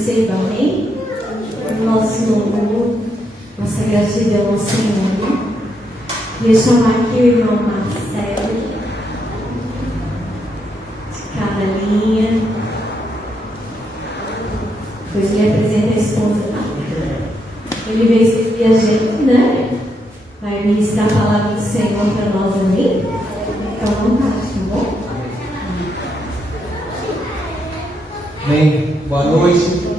receba, amém? O nosso louvor, nossa gratidão ao Senhor. Queria chamar aqui o irmão Marcelo, de cada linha. Depois ele apresenta a esposa. Ele veio servir a gente, né? Vai ministrar a palavra do Senhor para nós, amém? Então, vontade, tá bom? Amém. Boa noite.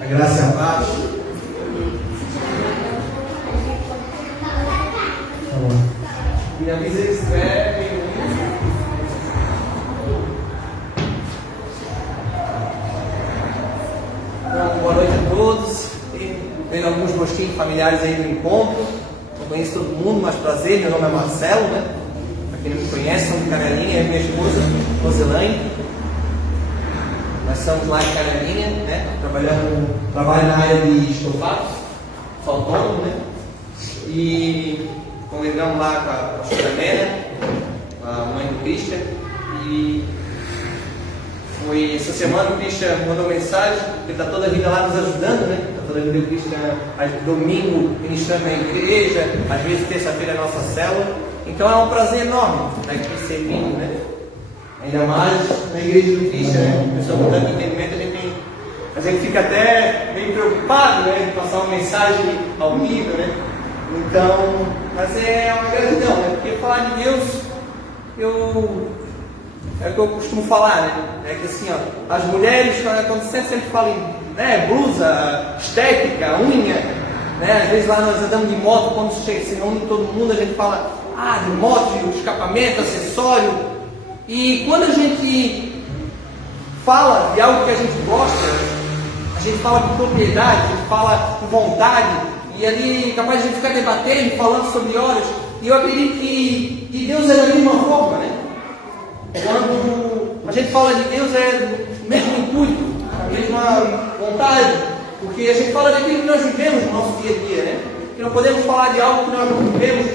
A graça e a paz. Tá bom. Me avisa se estiver. Então, boa noite a todos. Vendo alguns rostinhos familiares aí no encontro. Não conheço todo mundo, mas prazer. Meu nome é Marcelo, né? Para quem não me conhece, sou de Canelinha, é minha esposa, Roselaine. Nós estamos lá em Canelinha, né? Trabalho na área de estofados, sou autônomo, né? E congregamos lá com a pastora Mena, a mãe do Christian. E foi essa semana o Christian mandou mensagem, ele está toda a vida lá nos ajudando, né? Está toda a vida o Christian, domingo, ministrando na igreja, às vezes terça-feira é a nossa célula. Então é um prazer enorme estar aqui servindo, né? Ainda mais na igreja do Cristo, né? Pessoa com tanto entendimento, a gente fica até meio preocupado, né? De passar uma mensagem ao vivo, né? Então, mas é uma gratidão, né? Porque falar de Deus, é o que eu costumo falar, né? É que assim, ó, as mulheres, quando sempre falam em, né, blusa, estética, unha, né? Às vezes lá nós andamos de moto, quando chega esse nome de todo mundo, a gente fala, de moto, de escapamento, acessório. E quando a gente fala de algo que a gente gosta, a gente fala com propriedade, a gente fala com vontade, e ali é capaz de a gente ficar debatendo, falando sobre horas. E eu acredito que Deus é da mesma forma, né? Quando a gente fala de Deus é o mesmo intuito, a mesma vontade, porque a gente fala daquilo que nós vivemos no nosso dia a dia, né? Que não podemos falar de algo que nós não vivemos,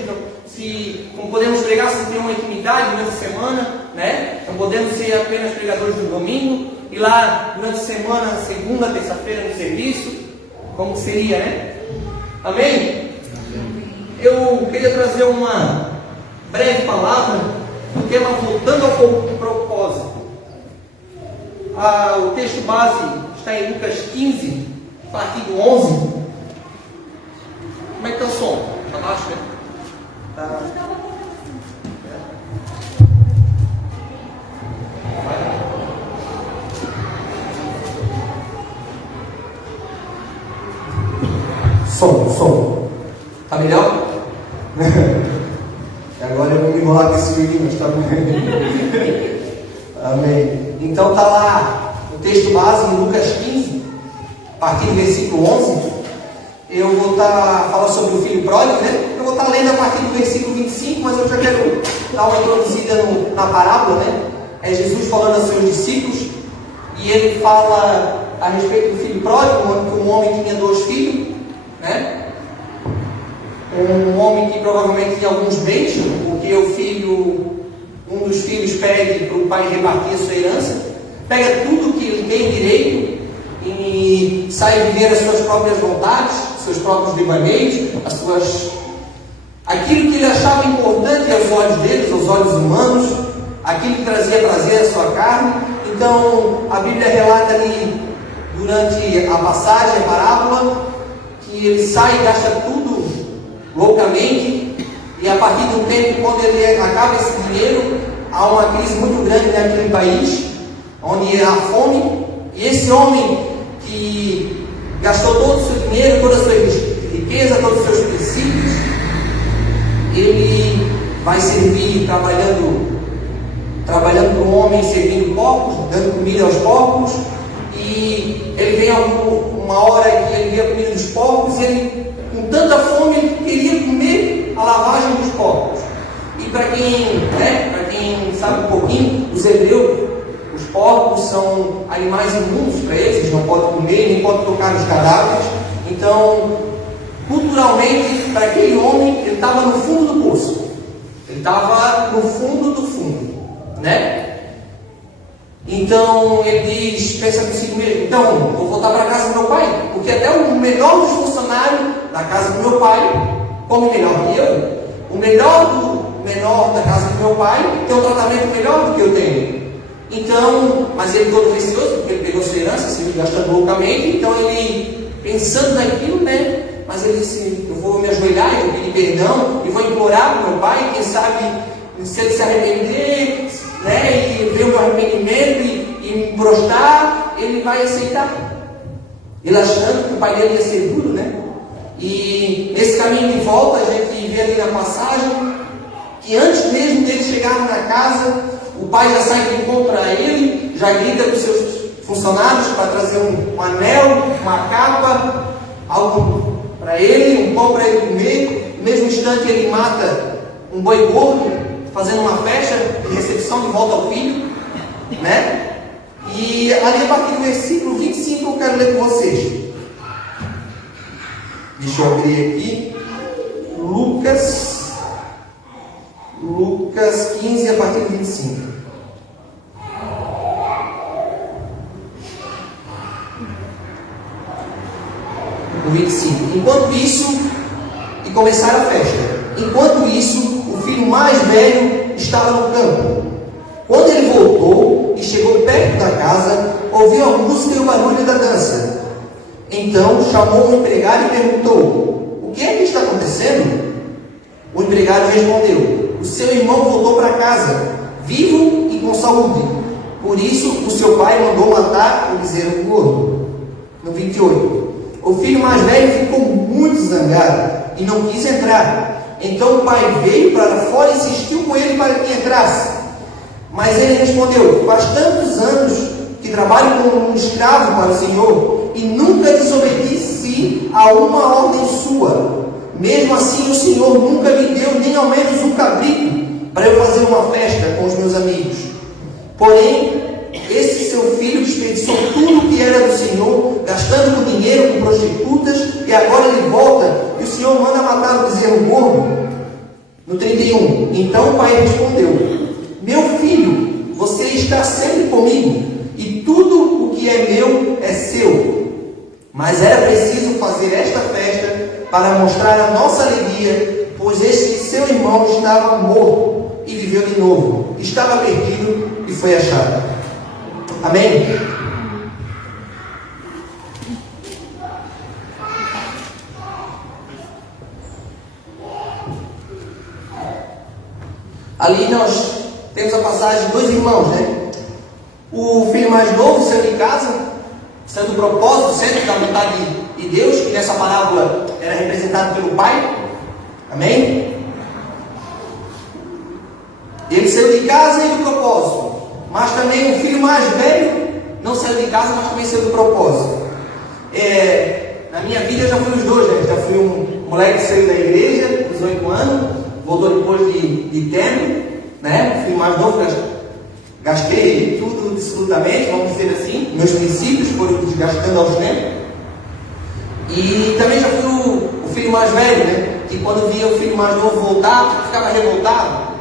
não podemos pregar sem ter uma intimidade durante a semana, né? Não podemos ser apenas pregadores do domingo e lá durante a semana, segunda, terça-feira no serviço, como seria, né? Amém? Eu queria trazer uma breve palavra do tema voltando ao propósito. O texto base está em Lucas 15, a partir do 11. Como é que está o som? Está baixo, né? Tá. Som. Tá melhor? Agora eu vou me enrolar com esse vídeo, mas tá bom. Amém. Então tá lá o texto base em Lucas 15, a partir do versículo 11. Eu vou estar falando sobre o filho pródigo, né? Eu vou estar lendo a partir do versículo 25, mas eu já quero dar uma introduzida na parábola, né? É Jesus falando aos seus discípulos, e ele fala a respeito do filho pródigo, que um homem tinha 2 filhos, né? Um homem que provavelmente tinha alguns bens, porque um dos filhos pede para o pai repartir a sua herança, pega tudo que ele tem direito e sai viver as suas próprias vontades, seus próprios devaneios, aquilo que ele achava importante aos olhos deles, aos olhos humanos, aquilo que trazia prazer à sua carne. Então a Bíblia relata ali, durante a passagem, a parábola, que ele sai e gasta tudo loucamente, e a partir de um tempo, quando ele acaba esse dinheiro, há uma crise muito grande naquele país, onde há fome, e esse homem que gastou todo o seu dinheiro, toda a sua riqueza, todos os seus princípios, ele vai servir trabalhando para um homem, servindo porcos, dando comida aos porcos, e ele vem uma hora que ele vê a comida dos porcos, e ele, com tanta fome, ele queria comer a lavagem dos porcos. E para quem sabe um pouquinho, os hebreus, os porcos são animais imundos para eles não podem comer, nem podem tocar nos cadáveres. Então, culturalmente, para aquele homem, ele estava no fundo do poço. Ele estava no fundo do fundo, né? Então ele diz, pensa consigo mesmo, então vou voltar para a casa do meu pai, porque até o melhor dos funcionários da casa do meu pai come melhor que eu. O melhor do menor da casa do meu pai tem um tratamento melhor do que eu tenho. Então, mas ele todo receoso, porque ele pegou sua herança, se gastando loucamente, então ele, pensando naquilo, né? Mas ele disse, eu vou me ajoelhar, eu vou pedir perdão, e vou implorar para o meu pai, quem sabe, se ele se arrepender, né, e ver o meu arrependimento e me prostrar, ele vai aceitar. Ele achando que o pai dele ia ser duro, né? E nesse caminho de volta, a gente vê ali na passagem, que antes mesmo dele chegar na casa, o pai já sai de encontro a ele, já grita para os seus funcionários para trazer um anel, uma capa, algo para ele, um pão para ele comer. No mesmo instante ele mata um boi gordo, fazendo uma festa de recepção de volta ao filho, né? E ali a partir do versículo 25 eu quero ler com vocês. Deixa eu abrir aqui. Lucas 15, a partir do 25. O 25. Enquanto isso, e começaram a festa. Enquanto isso, o filho mais velho estava no campo. Quando ele voltou e chegou perto da casa, ouviu a música e o barulho da dança. Então chamou um empregado e perguntou: o que é que está acontecendo? O empregado respondeu: o seu irmão voltou para casa, vivo e com saúde. Por isso o seu pai mandou matar o bezerro gordo. No 28. O filho mais velho ficou muito zangado e não quis entrar. Então o pai veio para fora e insistiu com ele para que entrasse. Mas ele respondeu: faz tantos anos que trabalho como um escravo para o Senhor e nunca desobedeci a uma ordem sua. Mesmo assim o Senhor nunca me deu nem ao menos um cabrito para eu fazer uma festa com os meus amigos. Porém, esse seu filho desperdiçou tudo o que era do Senhor, gastando com dinheiro, com prostitutas, e agora ele volta e o Senhor manda matar o bezerro gordo. No 31. Então o pai respondeu: meu filho, você está sempre comigo, e tudo o que é meu é seu. Mas era preciso fazer esta festa para mostrar a nossa alegria, pois este seu irmão estava morto e viveu de novo, estava perdido e foi achado. Amém? Ali nós temos a passagem de dois irmãos, né? O filho mais novo saiu de casa, sendo o propósito, sendo da vontade de Deus, que nessa parábola era representado pelo pai. Amém? Ele saiu de casa e do propósito. Mas também o filho mais velho não saiu de casa, mas também saiu do propósito. Na minha vida eu já fui os dois, né? Já fui um moleque que saiu da igreja, 18 anos, voltou depois de terno, né? O filho mais novo, gastei tudo absolutamente, vamos dizer assim. Meus princípios foram desgastando aos tempos. E também já fui o filho mais velho, né? Que quando via o filho mais novo voltar, ficava revoltado.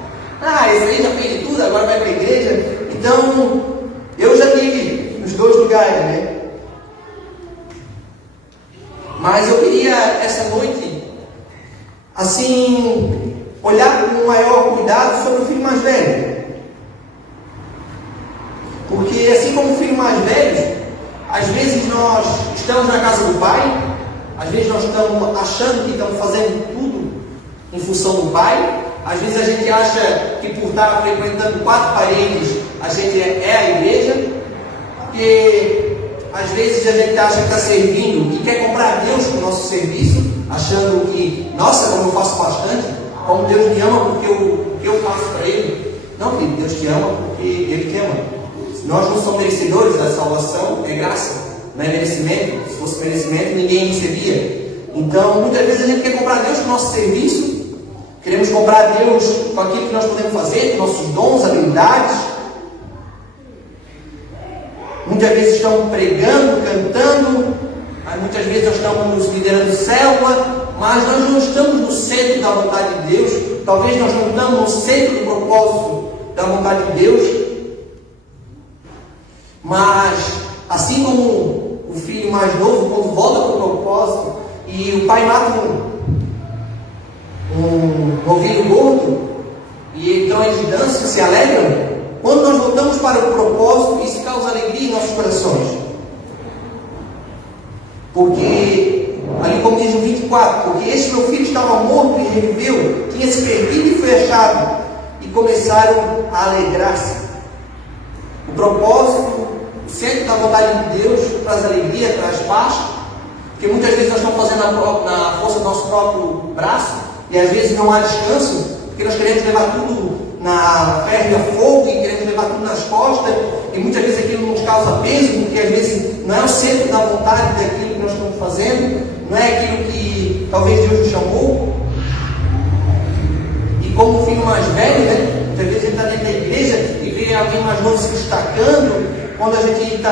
Esse aí já fez de tudo, agora vai para a igreja. Então, eu já tive nos dois lugares, né? Mas eu queria, essa noite, assim, olhar com maior cuidado sobre o filho mais velho. Porque, assim como o filho mais velho, às vezes nós estamos na casa do pai, às vezes nós estamos achando que estamos fazendo tudo em função do pai. Às vezes a gente acha que por estar frequentando 4 paredes a gente é a igreja, porque às vezes a gente acha que está servindo e quer comprar Deus com o nosso serviço, achando que, nossa, como eu faço bastante, como Deus me ama porque o que eu faço para Ele. Não, querido, Deus te ama porque Ele te ama. Nós não somos merecedores da salvação, é graça, não é merecimento. Se fosse merecimento, ninguém recebia. Então, muitas vezes a gente quer comprar Deus com o nosso serviço. Queremos comprar Deus com aquilo que nós podemos fazer, com nossos dons, habilidades. Muitas vezes estamos pregando, cantando, muitas vezes nós estamos liderando célula, mas nós não estamos no centro da vontade de Deus. Talvez nós não estamos no centro do propósito da vontade de Deus. Mas, assim como o filho mais novo, quando volta para o propósito, e o pai mata um novilho gordo, e então eles dançam e se alegram, quando nós voltamos para o propósito, isso causa alegria em nossos corações. Porque, ali como diz o 24, porque este meu filho estava morto e reviveu, tinha se perdido e foi achado, e começaram a alegrar-se. O propósito, o centro da vontade de Deus, traz alegria, traz paz, porque muitas vezes nós estamos fazendo na força do nosso próprio braço, e às vezes não há descanso, porque nós queremos levar tudo na ferro a fogo, e queremos levar tudo nas costas, e muitas vezes aquilo nos causa peso, porque às vezes não é o centro da vontade daquilo que nós estamos fazendo, não é aquilo que talvez Deus nos chamou. E como o filho mais velho, né? Muitas vezes ele está dentro da igreja e vê alguém mais novo se destacando, quando a gente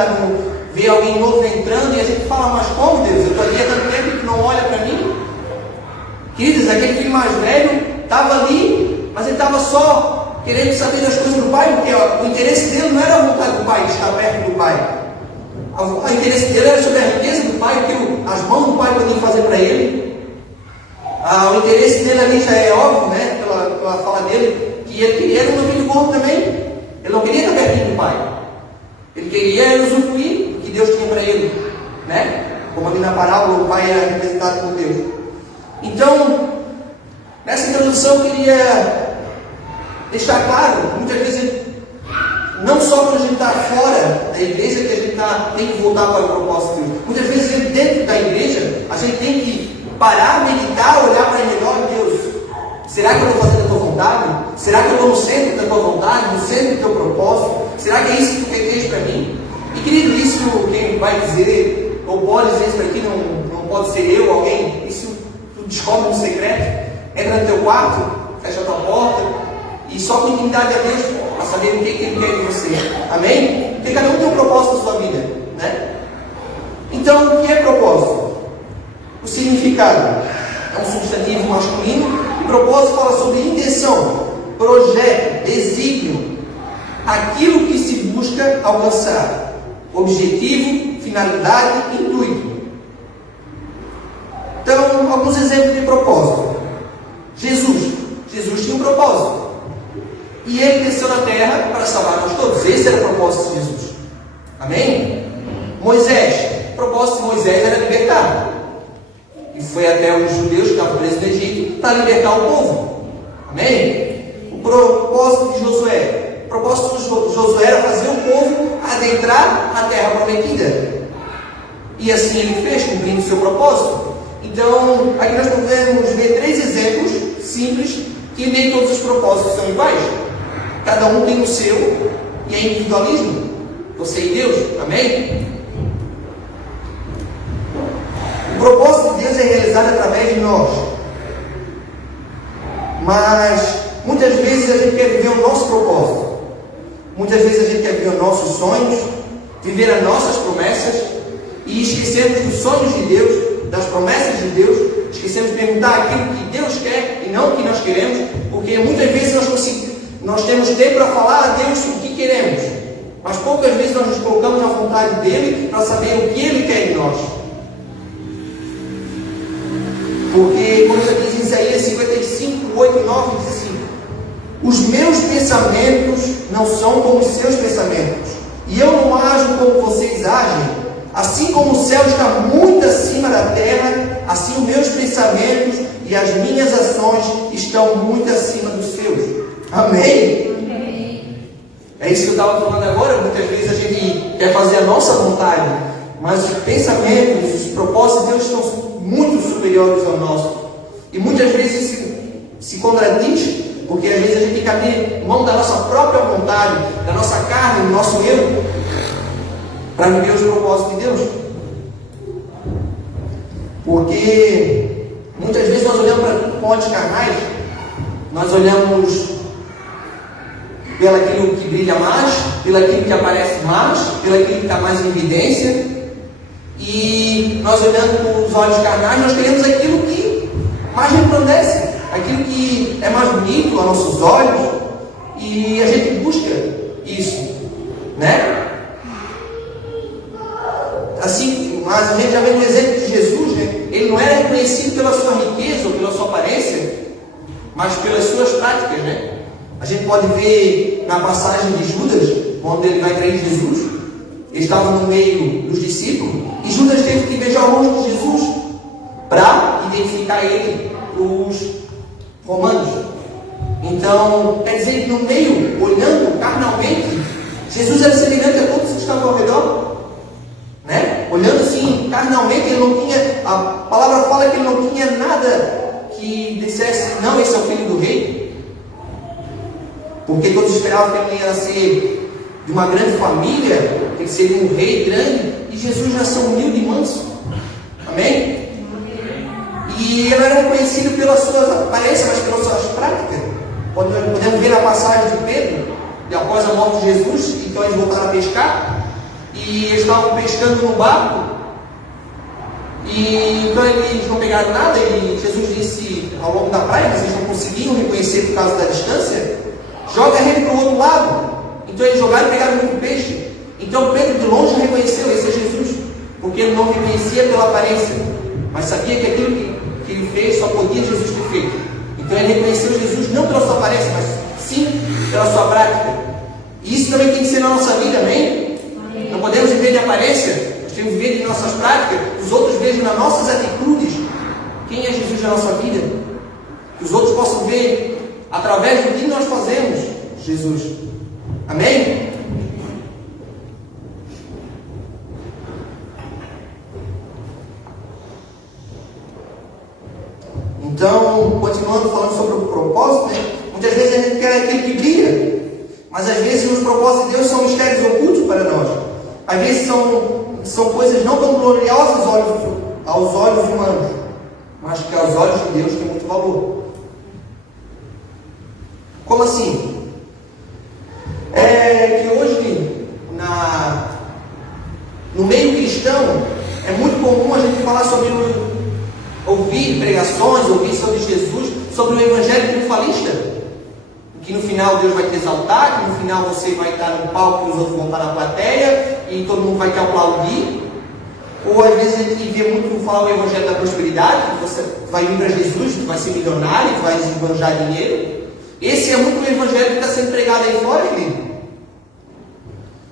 vê alguém novo entrando, e a gente fala, mas como Deus? Eu estou aqui há tanto tempo e tu não olha para mim? Queridos, aquele filho mais velho estava ali, mas ele estava só querendo saber das coisas do pai, porque o interesse dele não era a vontade do pai, estar perto do pai. O interesse dele era sobre a riqueza do pai, o que as mãos do pai podiam fazer para ele. O interesse dele ali já é óbvio, né, pela fala dele, que ele queria um novilho gordo também. Ele não queria estar pertinho do pai. Ele queria usufruir o que Deus tinha para ele, né? Como ali na parábola o pai era representado por Deus. Então, nessa introdução eu queria deixar claro, muitas vezes, não só quando a gente está fora da igreja que a gente tem que voltar para o propósito de Deus. Muitas vezes dentro da igreja a gente tem que parar, meditar, olhar para ele melhor. Deus, será que eu estou fazendo a tua vontade? Será que eu estou no centro da tua vontade, no centro do teu propósito? Será que é isso que tu queres para mim? E querido, isso quem vai dizer, ou pode dizer isso para aqui, não pode ser eu, alguém, isso tu descobre no secreto, entra no teu quarto, fecha a tua porta, e só com intimidade a Deus para saber o que Ele quer de você. Amém? Porque cada um tem um propósito na sua vida, né? Então, o que é propósito? O significado é um substantivo masculino, e propósito fala sobre intenção, projeto, desígnio, aquilo que se busca alcançar, objetivo, finalidade, intuito. Então, alguns exemplos de propósito. Jesus tinha um propósito, e Ele desceu na terra para salvar nós todos. Esse era o propósito de Jesus. Amém? Moisés, o propósito de Moisés era libertar, e foi até os judeus que estavam presos no Egito para libertar o povo. Amém? O propósito de Josué, o propósito de Josué era fazer o povo adentrar a terra prometida, e assim ele fez, cumprindo o seu propósito. Então, aqui nós podemos ver 3 exemplos simples, que nem todos os propósitos são iguais. Cada um tem o seu, e é individualismo. Você e Deus, amém? O propósito de Deus é realizado através de nós. Mas, muitas vezes a gente quer viver o nosso propósito. Muitas vezes a gente quer viver os nossos sonhos, viver as nossas promessas, e esquecemos dos sonhos de Deus, das promessas de Deus. Esquecemos de perguntar aquilo que Deus quer e não o que nós queremos, porque muitas vezes nós temos tempo para falar a Deus o que queremos, mas poucas vezes nós nos colocamos na vontade dEle para saber o que Ele quer de nós. Porque, como diz em Isaías 55, 8 e 9, diz assim: os meus pensamentos não são como os seus pensamentos, e eu não ajo como vocês agem. Assim como o céu está muito acima da terra, assim os meus pensamentos e as minhas ações estão muito acima dos seus. Amém? Amém. É isso que eu estava falando agora. Muitas vezes a gente quer fazer a nossa vontade, mas os pensamentos, os propósitos de Deus estão muito superiores ao nosso. E muitas vezes se contradiz, porque às vezes a gente tem que abrir mão da nossa própria vontade, da nossa carne, do nosso eu, para viver os propósitos de Deus. Porque muitas vezes nós olhamos para tudo com olhos carnais, nós olhamos pelo aquilo que brilha mais, pelo aquilo que aparece mais, pelo aquilo que está mais em evidência, e nós olhando com os olhos carnais, nós queremos aquilo que mais resplandece, aquilo que é mais bonito aos nossos olhos, e a gente busca isso, né? Mas a gente já vê no exemplo de Jesus, né? Ele não era reconhecido pela sua riqueza ou pela sua aparência, mas pelas suas práticas, né? A gente pode ver na passagem de Judas, quando ele vai trair Jesus, ele estava no meio dos discípulos, e Judas teve que beijar o rosto de Jesus para identificar ele para os romanos. Então, quer dizer que no meio, olhando carnalmente, Jesus era semelhante a todos que estavam ao redor, né? Olhando assim, carnalmente, ele não tinha, a palavra fala que ele não tinha nada que dissesse, não, esse é o filho do rei, porque todos esperavam que ele ia nascer de uma grande família, que seria um rei grande, e Jesus nasceu humilde e manso, amém? E ele não era reconhecido pelas suas aparências, mas pelas suas práticas. Podemos ver na passagem de Pedro, e após a morte de Jesus, então eles voltaram a pescar, e eles estavam pescando no barco, e então eles não pegaram nada, e Jesus disse ao longo da praia, mas eles não conseguiam reconhecer por causa da distância, joga a rede para o outro lado. Então eles jogaram e pegaram muito peixe. Então Pedro de longe reconheceu, esse é Jesus, porque ele não reconhecia pela aparência, mas sabia que aquilo que ele fez só podia Jesus ter feito. Então ele reconheceu Jesus não pela sua aparência, mas sim pela sua prática. E isso também tem que ser na nossa vida, amém? Não podemos viver de aparência, nós temos que viver de nossas práticas. Os outros vejam nas nossas atitudes quem é Jesus na nossa vida, que os outros possam ver através do que nós fazemos Jesus, amém? Então, continuando falando sobre o propósito, né? Muitas vezes a gente quer aquilo que brilha, mas às vezes os propósitos de Deus são mistérios ocultos para nós. Às vezes são coisas não tão gloriosas aos olhos humanos, mas que aos olhos de Deus tem muito valor. Como assim? É que hoje, no meio cristão, é muito comum a gente falar sobre ouvir pregações, ouvir sobre Jesus, sobre o evangelho triunfalista, que no final Deus vai te exaltar, que no final você vai estar no palco e os outros vão estar na plateia e todo mundo vai te aplaudir. Ou às vezes a gente vê muito falar o evangelho da prosperidade, que você vai vir para Jesus, que vai ser milionário, que vai esbanjar dinheiro. Esse é muito o evangelho que está sendo pregado aí fora, querido.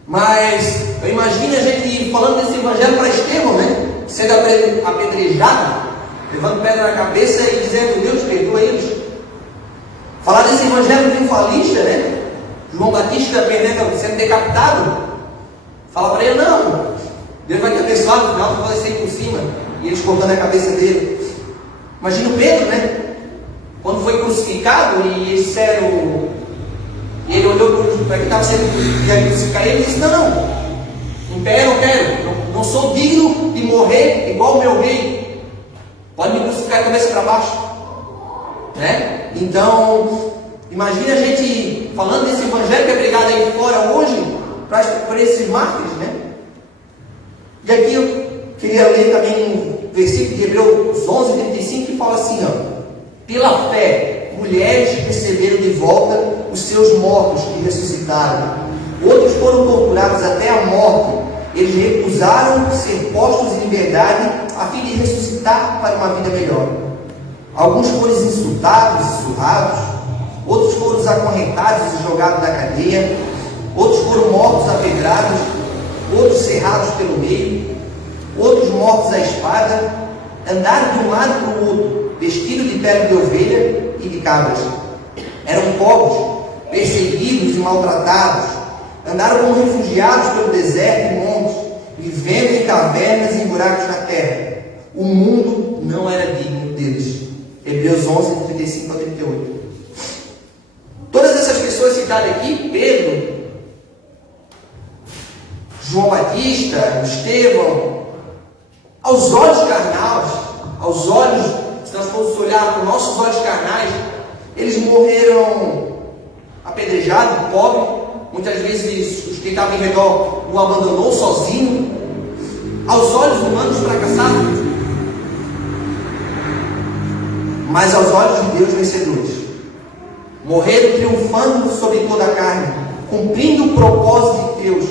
Mas eu imagino a gente falando desse evangelho para Estevão, né? Sendo apedrejado, levando pedra na cabeça e dizendo, Deus perdoa eles. Falar desse evangelho triunfalista, né? João Batista sendo decapitado. Fala para ele, não, Deus vai te abençoar, no final tu vai sair por cima. E eles cortando a cabeça dele. Imagina o Pedro, né? Quando foi crucificado e eles disseram, e ele olhou para quem estava sendo crucificado, ele disse, não quero, não sou digno de morrer igual o meu rei. Pode me crucificar a cabeça para baixo, né? Então, imagina a gente falando desse evangelho que é pregado aí fora hoje, para esses mártires, né? E aqui eu queria ler também um versículo de Hebreus 11:35 que fala assim, ó: pela fé, mulheres receberam de volta os seus mortos que ressuscitaram. Outros foram torturados até a morte. Eles recusaram ser postos em liberdade a fim de ressuscitar para uma vida melhor. Alguns foram insultados e surrados, outros foram acorrentados e jogados na cadeia, outros foram mortos a pedradas, outros cerrados pelo meio, outros mortos à espada, andaram de um lado para o outro, vestidos de pele de ovelha e de cabras. Eram pobres, perseguidos e maltratados, andaram como refugiados pelo deserto e montes, vivendo em cavernas e em buracos na terra. O mundo não era digno deles. Hebreus 11:35-38. Todas essas pessoas citadas aqui, Pedro, João Batista, Estevão, aos olhos carnais, aos olhos, se nós fôssemos olhar com nossos olhos carnais, eles morreram apedrejados, pobres. Muitas vezes os que estavam em redor o abandonou sozinho. Aos olhos humanos, fracassados, mas aos olhos de Deus, vencedores. Morreram triunfando sobre toda a carne, cumprindo o propósito de Deus,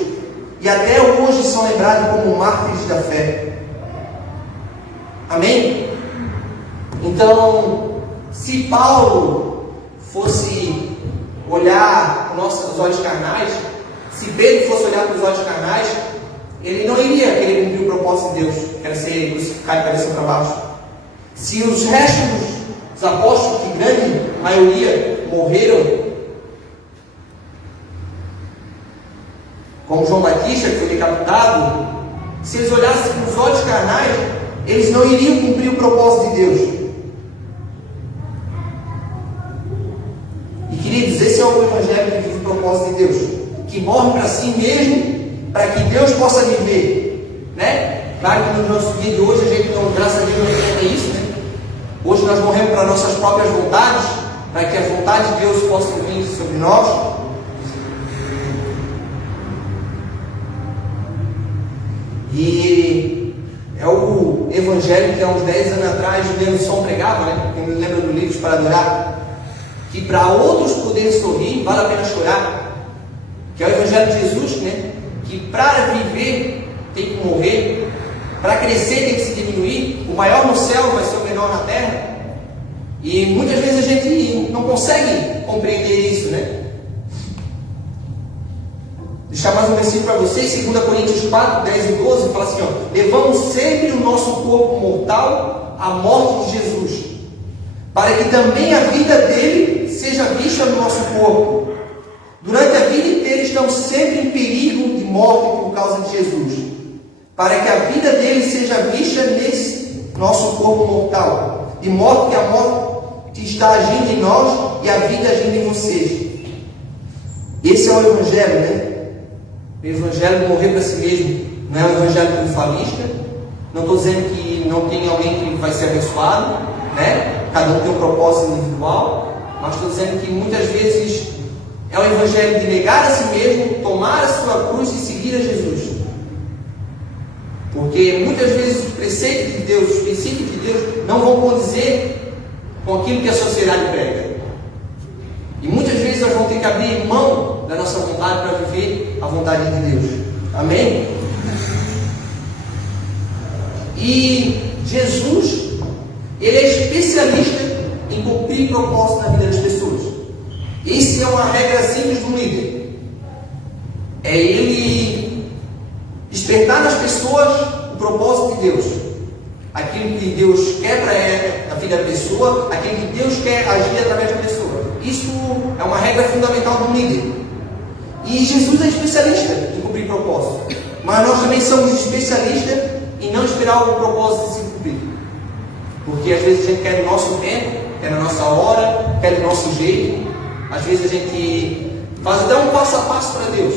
e até hoje são lembrados como mártires da fé. Amém? Então, se Paulo fosse olhar com os olhos carnais, se Pedro fosse olhar com os olhos carnais, ele não iria querer cumprir o propósito de Deus, que era ser crucificado e cabeça para baixo. Se os restos dos apóstolos, que grande maioria morreram, como João Batista, que foi decapitado, se eles olhassem com os olhos carnais, eles não iriam cumprir o propósito de Deus. E queridos, esse é o Evangelho que vive o propósito de Deus, que morre para si mesmo, para que Deus possa viver, né? Claro que no nosso dia de hoje a gente não, graças a Deus, não entende isso, né? Hoje nós morremos para nossas próprias vontades, para que as vontades de Deus possam vir sobre nós. E é o Evangelho que há uns 10 anos atrás o Lenilson pregava, né? Quem me lembra do Livros para Adorar, que para outros poderem sorrir, vale a pena chorar. Que é o Evangelho de Jesus, né? Que para viver tem que morrer, para crescer tem que se diminuir, o maior no céu vai ser o menor na terra. E muitas vezes a gente não consegue compreender isso, né? Deixar mais um versículo para vocês, 2 Coríntios 4, 10 e 12, fala assim, ó: levamos sempre o nosso corpo mortal à morte de Jesus, para que também a vida dele seja vista no nosso corpo. Durante a vida inteira estamos sempre em perigo de morte por causa de Jesus, para que a vida dele seja vista nesse nosso corpo mortal, de modo que a morte está agindo em nós e a vida agindo em vocês. Esse é o Evangelho, né? O Evangelho de morrer para si mesmo. Não é um Evangelho triunfalista. Não estou dizendo que não tem alguém que vai ser abençoado, né? Cada um tem um propósito individual, mas estou dizendo que muitas vezes é o Evangelho de negar a si mesmo, tomar a sua cruz e seguir a Jesus. Porque muitas vezes os preceitos de Deus, os princípios de Deus não vão condizer com aquilo que a sociedade prega. E muitas vezes nós vamos ter que abrir mão da nossa vontade para viver a vontade de Deus. Amém? E Jesus, ele é especialista em cumprir propósito na vida das pessoas. Isso é uma regra simples do líder. É ele despertar nas pessoas o propósito de Deus. Aquilo que Deus quer para a vida da pessoa, aquilo que Deus quer agir através da pessoa. Isso é uma regra fundamental do líder. E Jesus é especialista em cumprir propósito. Mas nós também somos especialistas em não esperar o propósito de se cumprir. Porque às vezes a gente quer no nosso tempo, quer na nossa hora, quer do nosso jeito. Às vezes a gente faz até um passo a passo para Deus.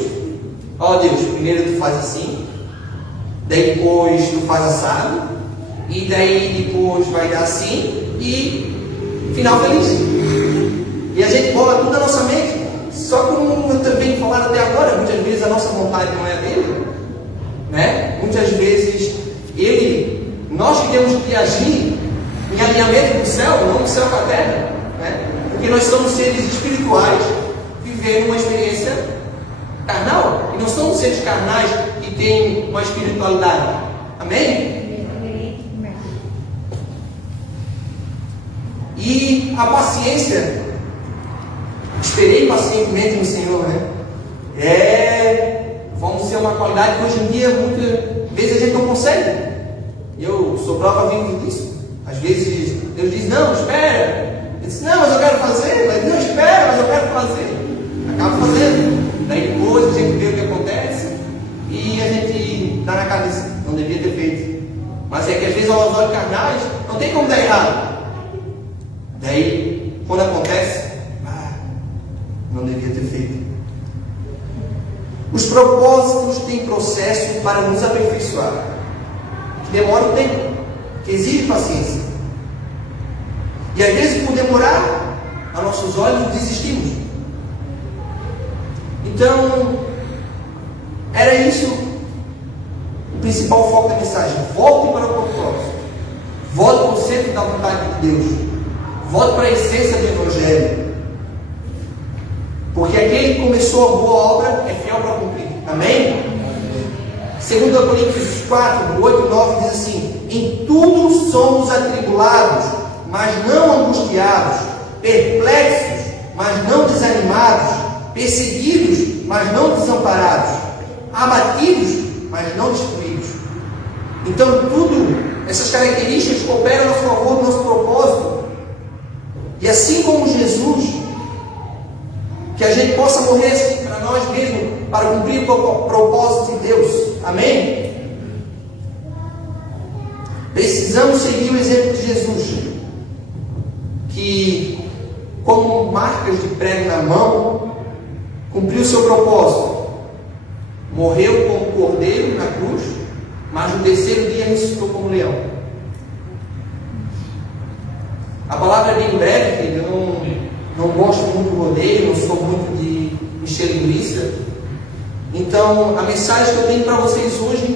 Ó Deus, primeiro tu faz assim, daí depois tu faz assado, e daí depois vai dar assim, e final feliz. E a gente bola tudo na nossa mente. Só como eu também falaram até agora, muitas vezes a nossa vontade não é a dele, né? Muitas vezes nós que temos que agir em alinhamento com o céu, não com o céu com a terra, né? Porque nós somos seres espirituais vivendo uma experiência carnal, e não somos seres carnais que têm uma espiritualidade. Amém? E a paciência, esperei pacientemente no Senhor, né? Vamos dizer, uma qualidade que hoje em dia muitas vezes a gente não consegue. Eu sou prova viva disso. Às vezes Deus diz, não, espera. Eu disse, não, mas eu quero fazer. Mas não, espera, mas eu quero fazer. Acaba fazendo. Daí depois a gente vê o que acontece e a gente dá na cabeça, não devia ter feito. Mas é que às vezes aos olhos carnais não tem como dar errado. Daí, quando acontece, não devia ter feito. Os propósitos têm processo para nos aperfeiçoar, que demora um tempo, que exige paciência. E às vezes, por demorar, a nossos olhos desistimos. Então, era isso o principal foco da mensagem. Volte para o propósito. Volte para o centro da vontade de Deus. Volte para a essência do Evangelho. Porque aquele que começou a boa obra é fiel para cumprir. Amém? 2 Coríntios 4, 8 e 9 diz assim: em tudo somos atribulados, mas não angustiados, perplexos, mas não desanimados, perseguidos, mas não desamparados, abatidos, mas não destruídos. Então, essas características cooperam a favor do nosso propósito. E assim como Jesus, que a gente possa morrer para nós mesmos, para cumprir o propósito de Deus. Amém? Precisamos seguir o exemplo de Jesus, que, como marcas de prego na mão, cumpriu o seu propósito. Morreu como cordeiro na cruz, mas no terceiro dia ressuscitou como leão. A palavra é bem breve, eu não gosto muito do rodeio, não sou muito de encher linguiça. Então, a mensagem que eu tenho para vocês hoje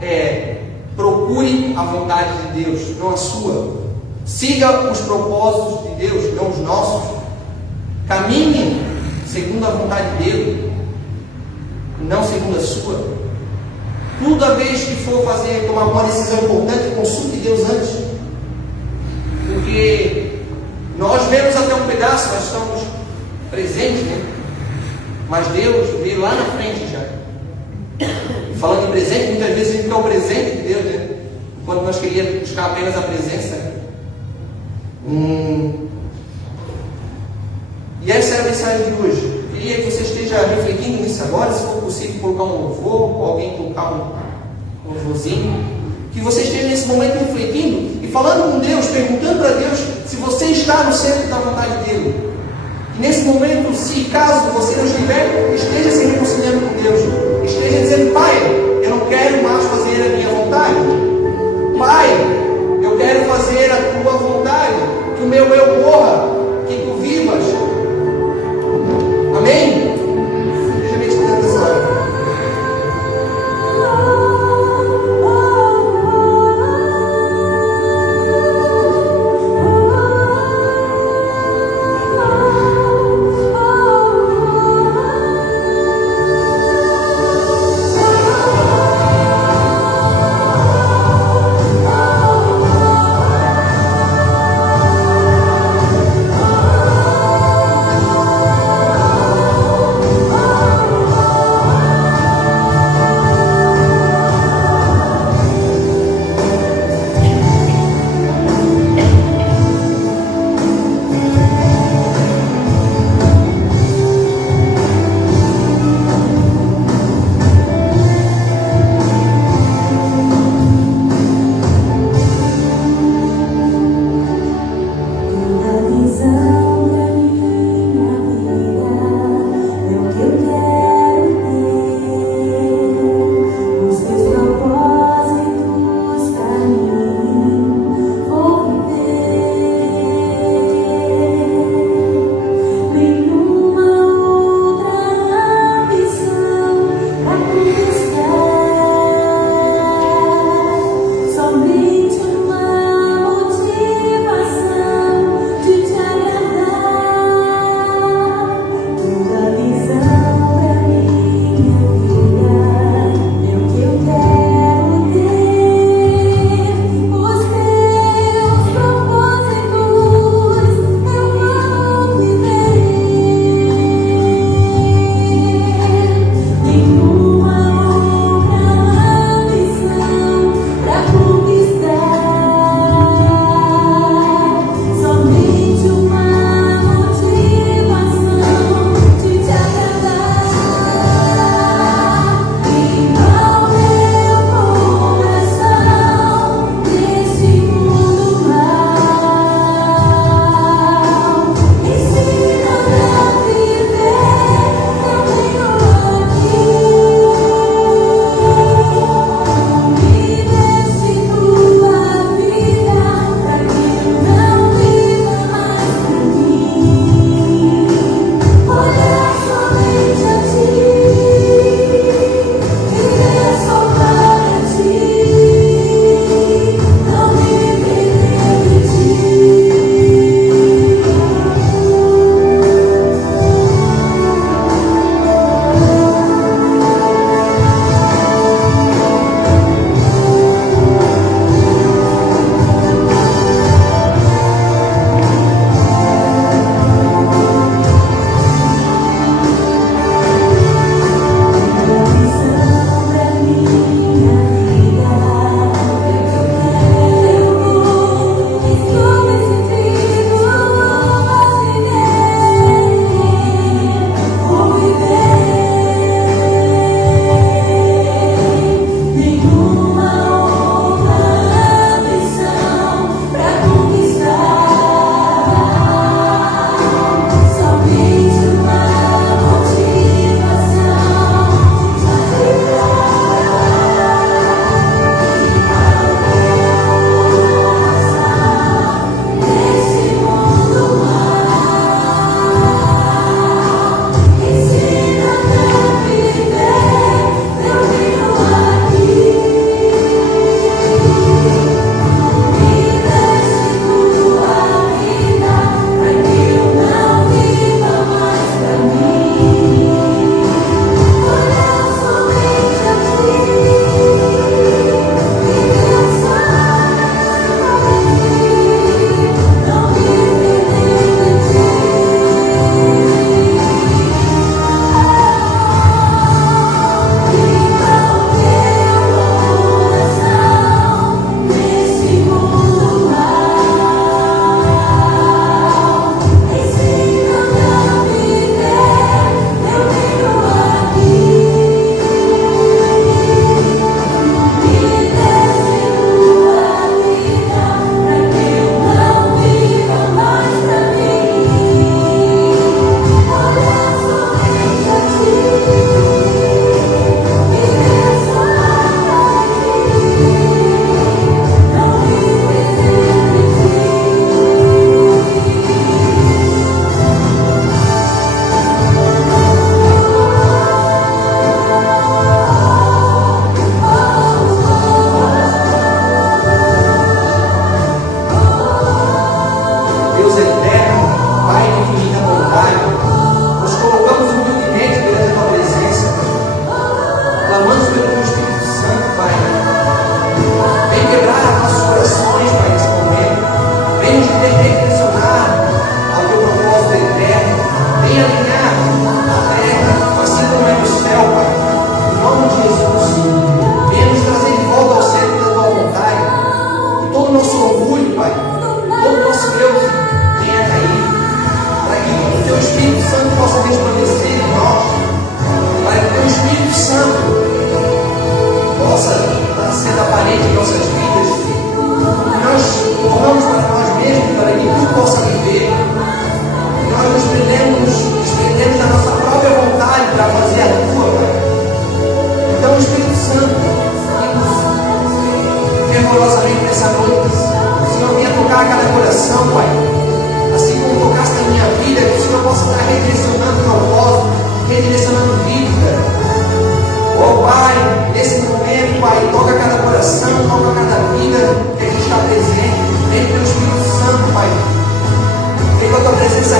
é: procure a vontade de Deus, não a sua. Siga os propósitos de Deus, não os nossos. Caminhe segundo a vontade dele, não segundo a sua. Toda vez que for tomar uma decisão importante, consulte Deus antes. Porque nós vemos até um pedaço, nós estamos presentes, né? Mas Deus vê lá na frente já. E falando em presente, muitas vezes a gente quer o presente de Deus, né? Enquanto nós queríamos buscar apenas a presença. E essa é a mensagem de hoje. Eu queria que você esteja refletindo nisso agora, se for possível colocar um louvor, ou alguém colocar um louvorzinho. Que você esteja nesse momento refletindo e falando com Deus, perguntando para Deus se você está no centro da vontade dele. E nesse momento, se caso você não estiver, esteja se reconciliando com Deus. Esteja dizendo: Pai, eu não quero mais fazer a minha vontade. Pai, eu quero fazer a tua vontade. Que o meu eu morra, que tu vivas. Amém? Esteja meditando nessa hora.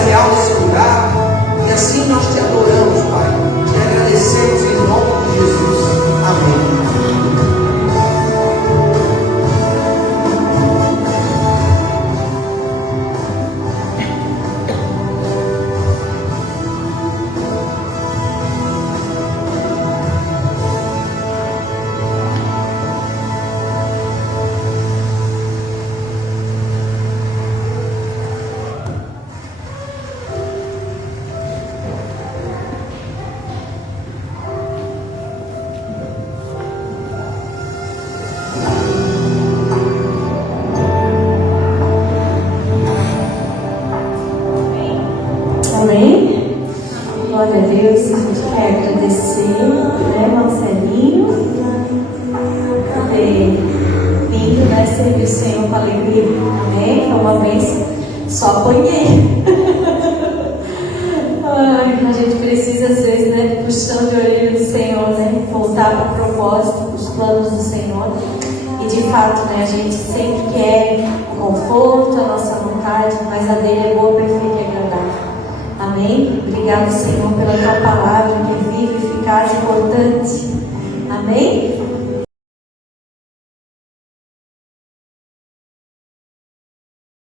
real nesse lugar. E assim nós te adoramos, Pai. Te agradecemos em nome de Jesus. Amém. Amém? Glória a Deus, a gente quer agradecer, né, Marcelinho, por ter vindo, né, servir o Senhor com alegria. Amém? Foi uma vez, só apanhei. Ai, a gente precisa, às vezes, né, puxando de orelha do Senhor, né, voltar para o propósito, os planos do Senhor. E de fato, né, a gente sempre quer o conforto, a nossa vontade, mas a dele é boa, perfeita e agradável. Amém? Obrigado, Senhor, pela tua palavra que é viva, eficaz e importante. Amém?